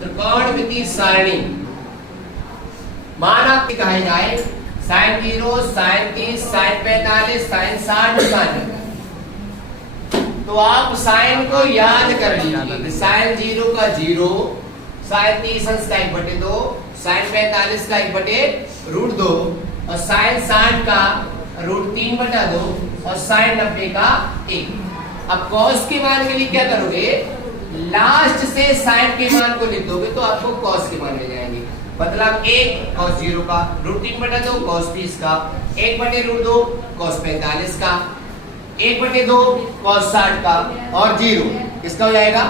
त्रिकोणमिति सारणी मान आपकी कहा जाए sin 0, sin 30, sin 45, sin 60, sin 90। तो आप साइन को याद कर लीजिए। sin 0 का 0, sin 30 का 1/2, sin 45 का 1/√2 और sin 60 का √3/2 और sin 90 का 1। अब cos के मान के लिए क्या करोगे, लास्ट से sin के मान को लिख दोगे तो आपको cos के मान मिल जाएंगे। मतलब 1 cos 0 का, √3/2 cos 30 का, 1/√2 cos 45 का, 1/2 cos 60 का और 0 किसका हो जाएगा,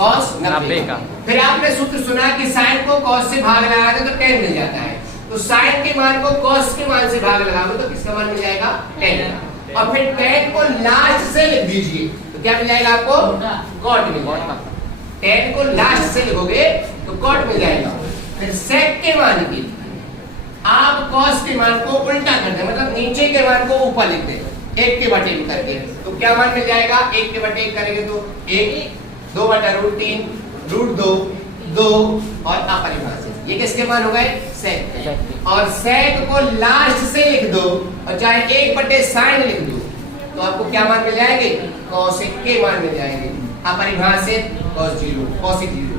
cos 90 का। फिर आपने सूत्र सुना कि sin को cos से भाग लगाओगे तो tan मिल जाता है। तो sin के मान को cos के मान से भाग लगाओगे तो किसका मान मिल जाएगा, tan का। और फिर tan को लास्ट से लिख दीजिए तो क्या मिल जाएगा आपको, cot मिल जाएगा। tan को लास्ट से लिखोगे तो cot मिल जाएगा। फिर sec के मान की आप cos के मान को उल्टा कर दें, मतलब नीचे के मान को ऊपर लिख दें 1/1 करके, तो क्या मान मिल जाएगा, 1/1 करेंगे तो 1, 2/√3, √2, 2 और अपरिभाषित। ये किसके मान हो गए, sec। और sec को लास्ट से लिख दो और चाहे 1/sin लिख दो तो आपको क्या मान मिल जाएंगे, cosec के मान मिल जाएंगे। अपरिभाषित cos 0, cosec 0,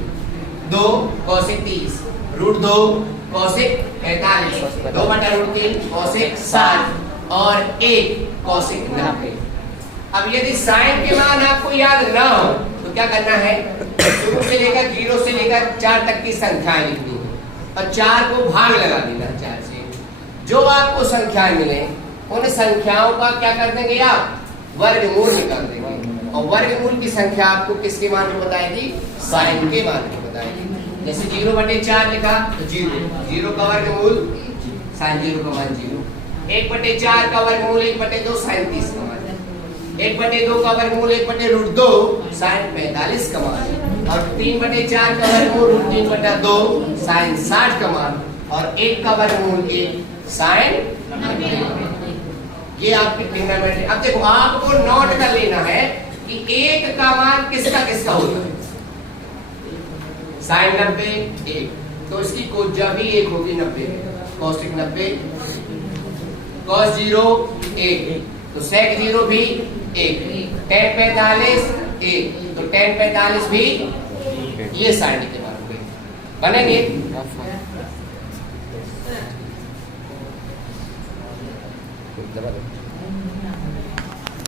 2 cosec 30, √2 cosec 45, 2/√3 cosec 60 और 1 cosec 90। अब यदि साइन के मान आपको याद ना हो तो क्या करना है, शुरू से लेकर 0 से लेकर 4 तक की संख्याएं लिखनी है और 4 को भाग लगा देना 4 से। जो आपको संख्याएं मिले उन संख्याओं का क्या कर देंगे आप, वर्गमूल निकाल देंगे। और वर्गमूल की संख्या आपको किसके मान को बताएगी, साइन के मान को बताएगी। जैसे 0/4 लिखा तो 0 का वर्गमूल sin 0 का मान 0, 1/4 का वर्गमूल 1/2 sin 30 का मान, 1/2 का वर्गमूल 1/√2 sin 45 का मान और 3/4 का वर्गमूल √3/2 sin 60 का मान और 1 का वर्गमूल 1 sin 90। ये आपकी ट्रिग्नोमेट्री। अब देखो आपको नोट कर लेना है कि 1 का मान किसका किसका होता है, sin 90 1, तो इसकी कोज्या भी 1 होगी 90, cosec 90, cos 0 1, तो sec 0 भी 1, tan 45 1, तो tan 45 भी ये साइन के मान होंगे, बनेंगे।